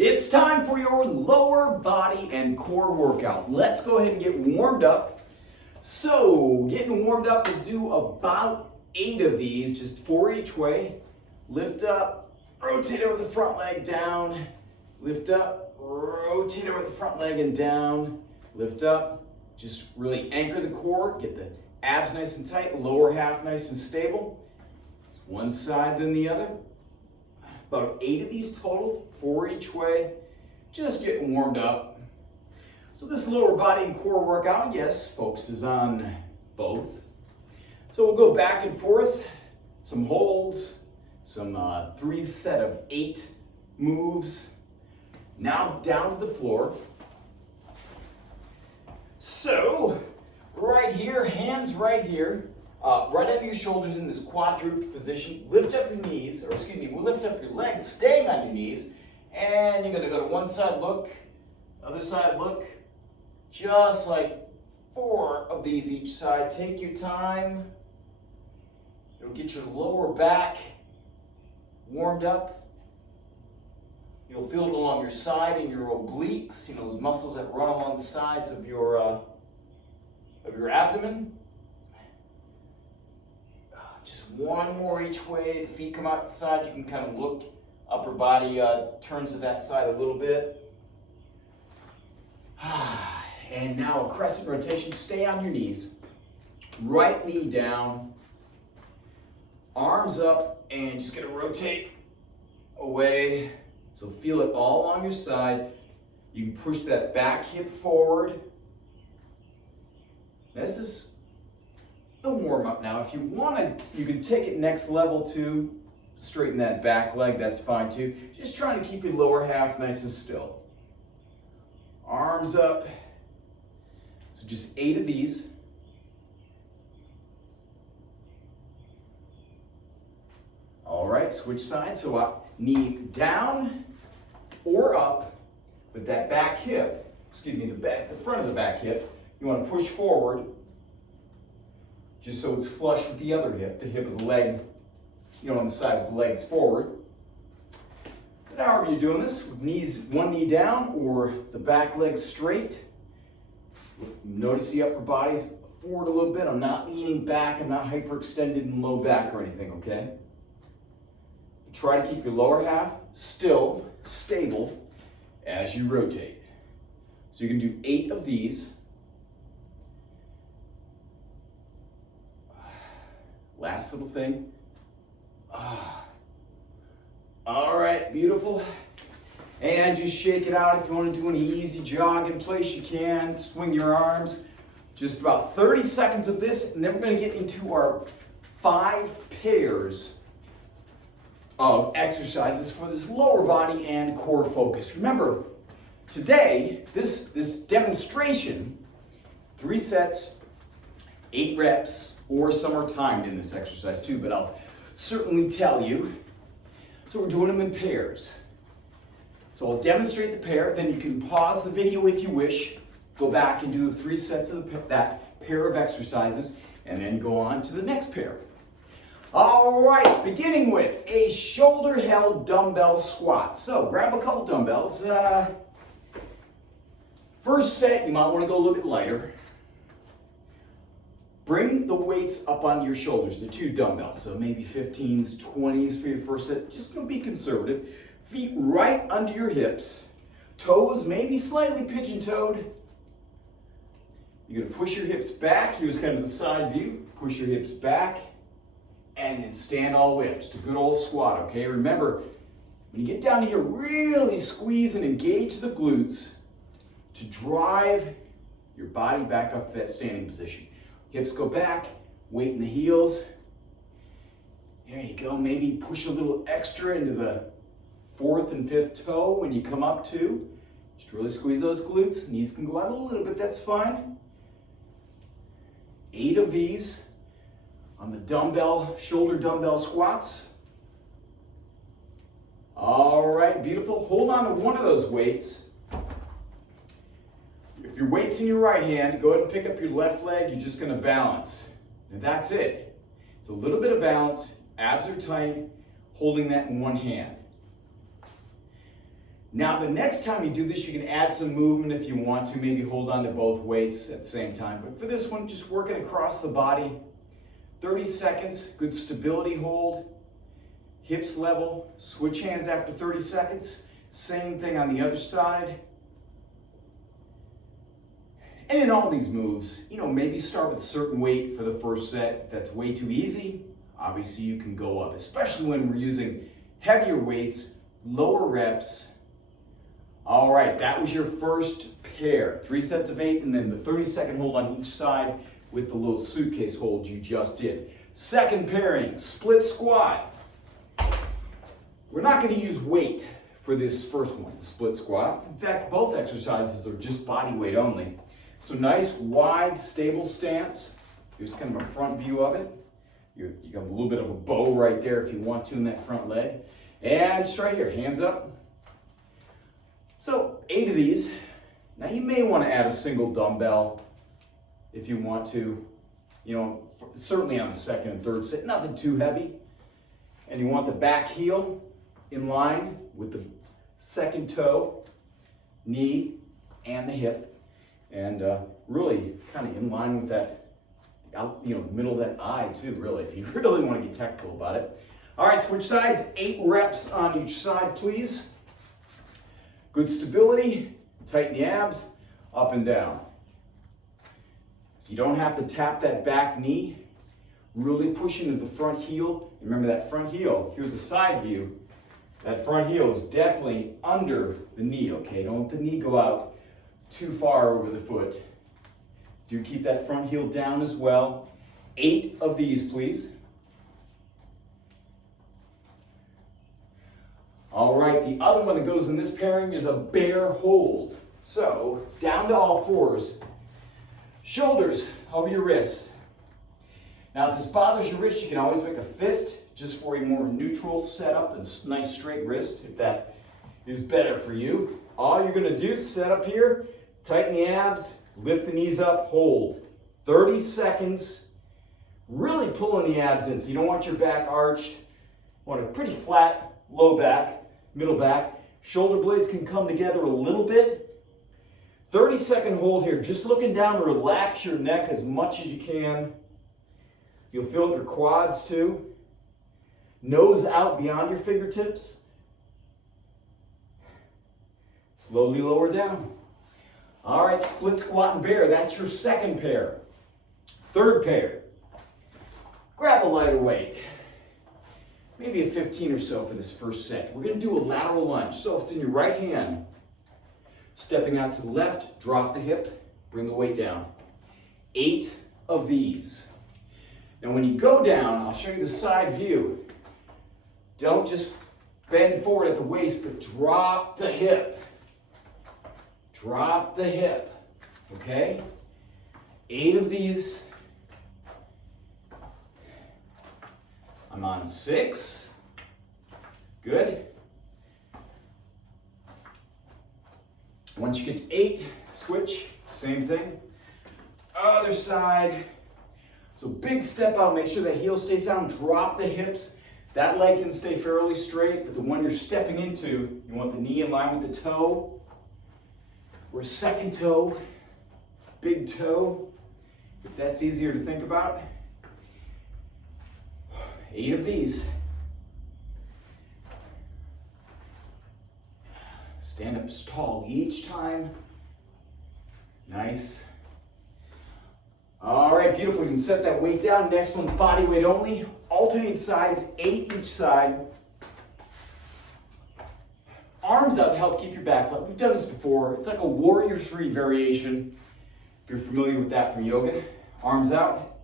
It's time for your lower body and core workout. Let's go ahead and get warmed up. So, getting warmed up, we'll do about 8 of these, just 4 each way. Lift up, rotate over the front leg, down. Lift up, rotate over the front leg and down. Lift up, just really anchor the core, get the abs nice and tight, lower half nice and stable. One side then the other. About 8 of these total, 4 each way, just getting warmed up. So this lower body and core workout, yes, focuses on both. So we'll go back and forth, some holds, some 3 set of 8 moves. Now down to the floor. So, right here, hands right here. Right under your shoulders in this quadruped position. Lift up your knees, we'll lift up your legs, staying on your knees. And you're gonna go to one side look, other side look. Just like 4 of these each side. Take your time. It'll get your lower back warmed up. You'll feel it along your side and your obliques, those muscles that run along the sides of your abdomen. Just 1 more each way. The feet come out the side. You can kind of look. Upper body turns to that side a little bit. And now a crescent rotation. Stay on your knees. Right knee down. Arms up. And just going to rotate away. So feel it all on your side. You can push that back hip forward. This is the warm up now. If you want to, you can take it next level too. Straighten that back leg, that's fine too. Just trying to keep your lower half nice and still. Arms up. So just 8 of these. All right, switch sides. So up, knee down or up with that back hip. The front of the back hip. You want to push forward. Just so it's flush with the other hip, the hip of the leg, on the side of the legs forward. But however you're doing this, with knees, one knee down or the back leg straight. Notice the upper body's forward a little bit. I'm not leaning back, I'm not hyperextended in low back or anything, okay? Try to keep your lower half still, stable as you rotate. So you can do 8 of these. Last little thing. All right, beautiful. And just shake it out. If you want to do an easy jog in place, you can. Swing your arms. Just about 30 seconds of this, and then we're going to get into our 5 pairs of exercises for this lower body and core focus. Remember, today, this demonstration, 3 sets, 8 reps, or some are timed in this exercise too, but I'll certainly tell you. So we're doing them in pairs. So I'll demonstrate the pair, then you can pause the video if you wish, go back and do the 3 sets of that pair of exercises, and then go on to the next pair. All right, beginning with a shoulder-held dumbbell squat. So grab a couple dumbbells. First set, you might want to go a little bit lighter. Bring the weights up onto your shoulders, the 2 dumbbells, so maybe 15s, 20s for your first set. Just gonna be conservative. Feet right under your hips. Toes maybe slightly pigeon-toed. You're gonna push your hips back. Here's kind of the side view. Push your hips back, and then stand all the way up. Just a good old squat, okay? Remember, when you get down here, really squeeze and engage the glutes to drive your body back up to that standing position. Hips go back, weight in the heels. There you go. Maybe push a little extra into the 4th and 5th toe when you come up too. Just really squeeze those glutes. Knees can go out a little bit, that's fine. 8 of these on the shoulder dumbbell squats. All right, beautiful. Hold on to one of those weights. If your weight's in your right hand, go ahead and pick up your left leg. You're just going to balance. And that's it. It's a little bit of balance. Abs are tight. Holding that in one hand. Now, the next time you do this, you can add some movement if you want to, maybe hold on to both weights at the same time. But for this one, just working across the body, 30 seconds, good stability hold, hips level, switch hands after 30 seconds, same thing on the other side. And in all these moves, maybe start with a certain weight for the first set. If that's way too easy, obviously you can go up, especially when we're using heavier weights, lower reps. All right, that was your first pair. 3 sets of 8, and then the 30-second hold on each side with the little suitcase hold you just did. Second pairing, split squat. We're not going to use weight for this first one, the split squat. In fact, both exercises are just body weight only. So nice, wide, stable stance. Here's kind of a front view of it. You got a little bit of a bow right there if you want to in that front leg. And just right here, hands up. So 8 of these. Now you may want to add a single dumbbell if you want to, certainly on the second and third set, nothing too heavy. And you want the back heel in line with the second toe, knee, and the hip. And really kind of in line with that, the middle of that eye too, really, if you really want to get technical about it. All right, switch sides, 8 reps on each side, please. Good stability, tighten the abs, up and down. So you don't have to tap that back knee, really push into the front heel. Remember that front heel, here's a side view. That front heel is definitely under the knee, okay? Don't let the knee go out too far over the foot. Do keep that front heel down as well. 8 of these, please. All right, the other one that goes in this pairing is a bear hold. So, down to all fours. Shoulders over your wrists. Now, if this bothers your wrist, you can always make a fist just for a more neutral setup and nice straight wrist, if that is better for you. All you're gonna do is set up here, tighten the abs, lift the knees up, hold. 30 seconds, really pulling the abs in. So you don't want your back arched. You want a pretty flat, low back, middle back. Shoulder blades can come together a little bit. 30-second hold here, just looking down to relax your neck as much as you can. You'll feel your quads too. Nose out beyond your fingertips. Slowly lower down. All right, split squat and bear, that's your second pair. Third pair, grab a lighter weight. Maybe a 15 or so for this first set. We're gonna do a lateral lunge. So if it's in your right hand, stepping out to the left, drop the hip, bring the weight down. 8 of these. Now when you go down, I'll show you the side view. Don't just bend forward at the waist, but drop the hip. Drop the hip, okay? 8 of these. I'm on 6. Good. Once you get to 8, switch, same thing. Other side. So big step out, make sure that heel stays down, drop the hips. That leg can stay fairly straight, but the one you're stepping into, you want the knee in line with the toe. Or second toe, big toe, if that's easier to think about. 8 of these. Stand up as tall each time. Nice. All right, beautiful. You can set that weight down. Next one's body weight only. Alternate sides, 8 each side. Arms up, help keep your back flat. We've done this before. It's like a warrior 3 variation. If you're familiar with that from yoga. Arms out.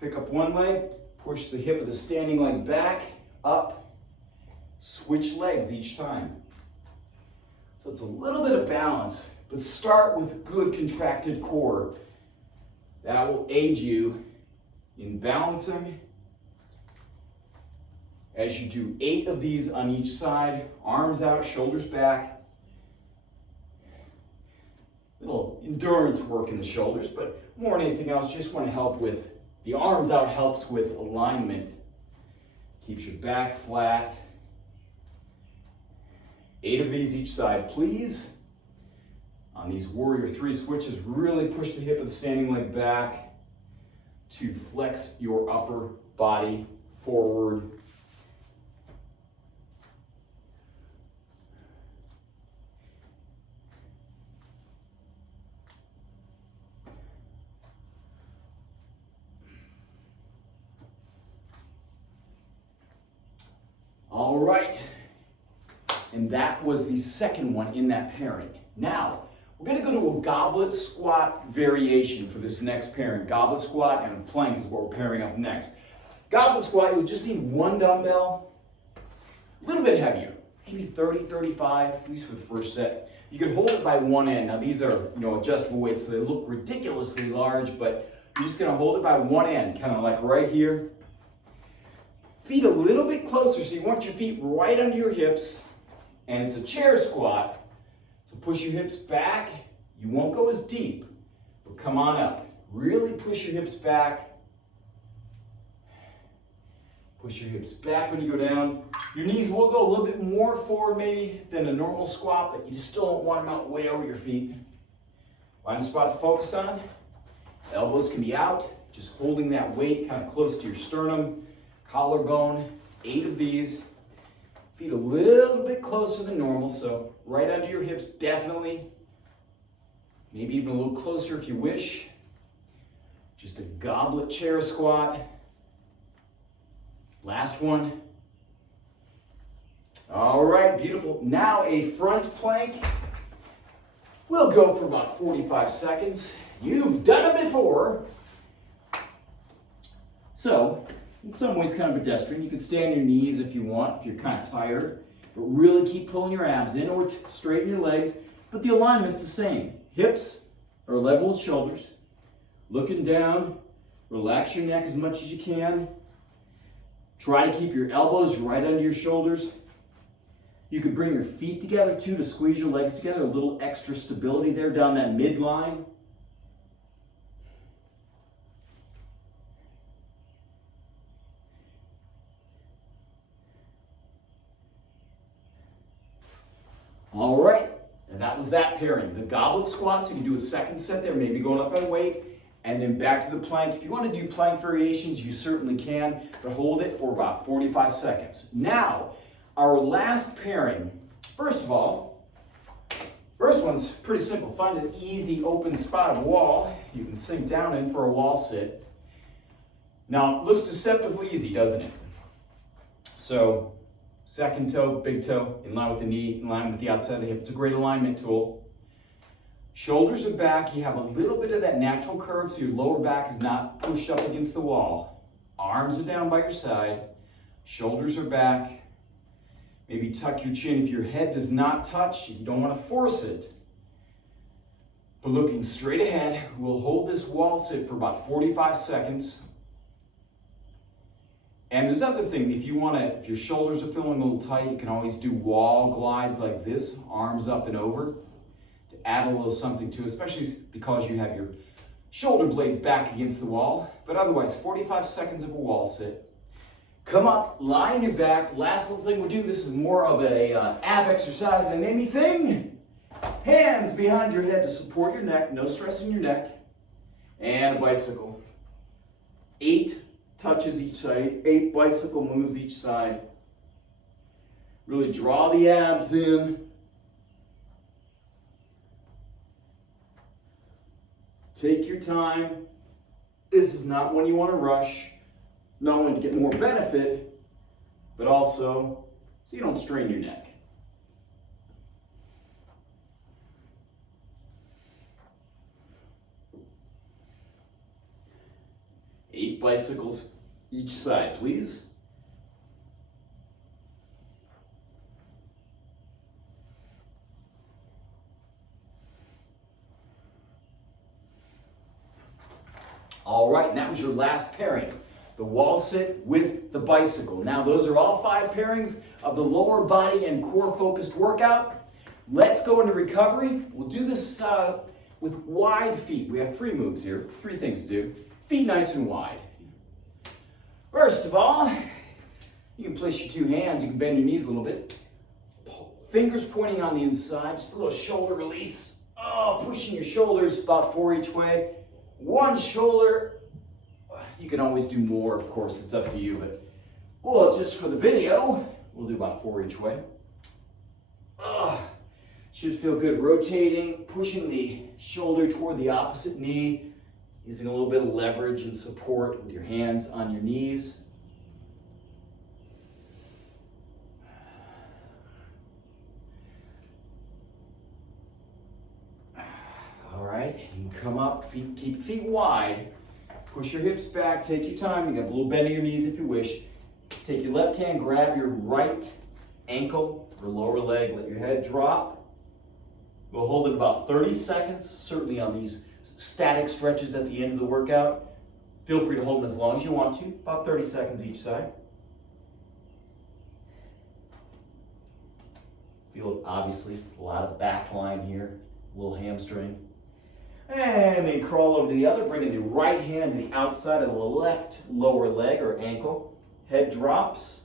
Pick up one leg. Push the hip of the standing leg back, up. Switch legs each time. So it's a little bit of balance, but start with a good contracted core. That will aid you in balancing as you do 8 of these on each side, arms out, shoulders back. Little endurance work in the shoulders, but more than anything else, just want to help with the arms out, helps with alignment. Keeps your back flat. 8 of these each side, please. On these Warrior 3 switches, really push the hip of the standing leg back to flex your upper body forward. All right, and that was the second one in that pairing. Now, we're gonna go to a goblet squat variation for this next pairing. Goblet squat and a plank is what we're pairing up next. Goblet squat, you'll just need one dumbbell, a little bit heavier, maybe 30, 35, at least for the first set. You can hold it by one end. Now these are, adjustable weights, so they look ridiculously large, but you're just gonna hold it by one end, kind of like right here. Feet a little bit closer, so you want your feet right under your hips, and it's a chair squat. So push your hips back. You won't go as deep, but come on up. Really push your hips back. Push your hips back when you go down. Your knees will go a little bit more forward maybe than a normal squat, but you still don't want them out way over your feet. Find a spot to focus on. Elbows can be out, just holding that weight kind of close to your sternum. Collarbone, 8 of these. Feet a little bit closer than normal, so right under your hips, definitely. Maybe even a little closer if you wish. Just a goblet chair squat. Last one. All right, beautiful. Now a front plank. We'll go for about 45 seconds. You've done it before. So, in some ways kind of pedestrian. You can stay on your knees if you want, if you're kind of tired, but really keep pulling your abs in or straighten your legs, but the alignment's the same. Hips are level with shoulders. Looking down, relax your neck as much as you can. Try to keep your elbows right under your shoulders. You could bring your feet together too to squeeze your legs together, a little extra stability there down that midline. All right, and that was that pairing. The goblet squats, you can do a second set there, maybe going up by weight, and then back to the plank. If you want to do plank variations, you certainly can, but hold it for about 45 seconds. Now, our last pairing. First of all, first one's pretty simple. Find an easy open spot of wall you can sink down in for a wall sit. Now, it looks deceptively easy, doesn't it? So, second toe, big toe, in line with the knee, in line with the outside of the hip. It's a great alignment tool. Shoulders are back. You have a little bit of that natural curve, so your lower back is not pushed up against the wall. Arms are down by your side. Shoulders are back. Maybe tuck your chin if your head does not touch. You don't want to force it. But looking straight ahead, we'll hold this wall sit for about 45 seconds. And there's other thing, if your shoulders are feeling a little tight, you can always do wall glides like this, arms up and over, to add a little something to it, especially because you have your shoulder blades back against the wall. But otherwise, 45 seconds of a wall sit. Come up, lie on your back. Last little thing we'll do, this is more of a ab exercise than anything. Hands behind your head to support your neck, no stress in your neck. And a bicycle. 8 touches each side, 8 bicycle moves each side. Really draw the abs in. Take your time. This is not when you want to rush. Not only to get more benefit, but also so you don't strain your neck. Eight bicycles each side, please. All right, and that was your last pairing. The wall sit with the bicycle. Now those are all 5 pairings of the lower body and core focused workout. Let's go into recovery. We'll do this with wide feet. We have 3 moves here, 3 things to do. Feet nice and wide. First of all, you can place your 2 hands, you can bend your knees a little bit. Fingers pointing on the inside, just a little shoulder release. Oh, pushing your shoulders about 4 each way. One shoulder. You can always do more, of course, it's up to you, but well, just for the video, we'll do about 4 each way. Should feel good. Rotating, pushing the shoulder toward the opposite knee, using a little bit of leverage and support with your hands on your knees. All right, you can come up, keep feet wide. Push your hips back, take your time. You got a little bend in your knees if you wish. Take your left hand, grab your right ankle or lower leg, let your head drop. We'll hold it about 30 seconds, certainly on these static stretches at the end of the workout. Feel free to hold them as long as you want to, about 30 seconds each side. Feel obviously a lot of back line here, a little hamstring. And then crawl over to the other, bringing the right hand to the outside of the left lower leg or ankle. Head drops.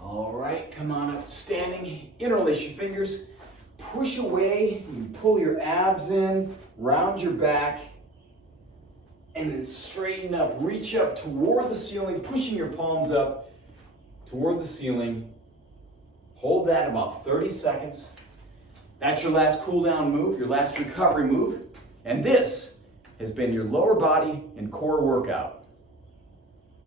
All right, come on up, standing. Interlace your fingers. Push away. You pull your abs in, round your back. And then straighten up, reach up toward the ceiling, pushing your palms up toward the ceiling. Hold that about 30 seconds. That's your last cool down move, your last recovery move. And this has been your lower body and core workout.